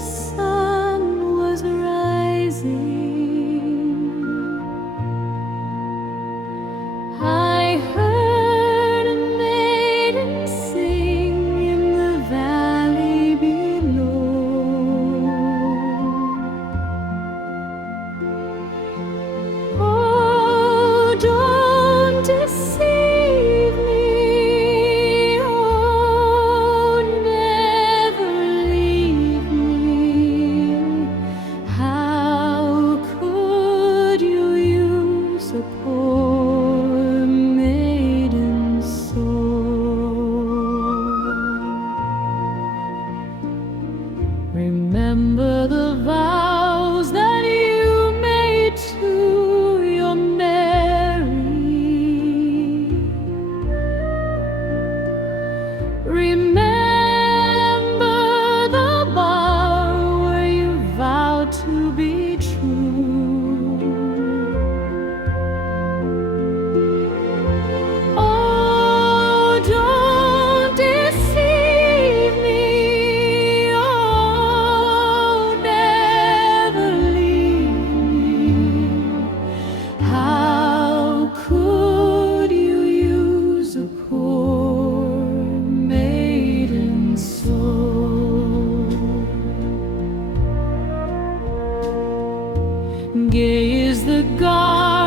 sun was rising, I heard a maiden sing in the valley below. Oh, don't deceive me, oh, never leave me. How could you use a poor maiden's soul? Remember the vows that you made to your Mary. Remember the bar where you vowed to be true. Oh, don't deceive me, oh, never leave me. How could you use a poor maiden's soul? Gay is the garden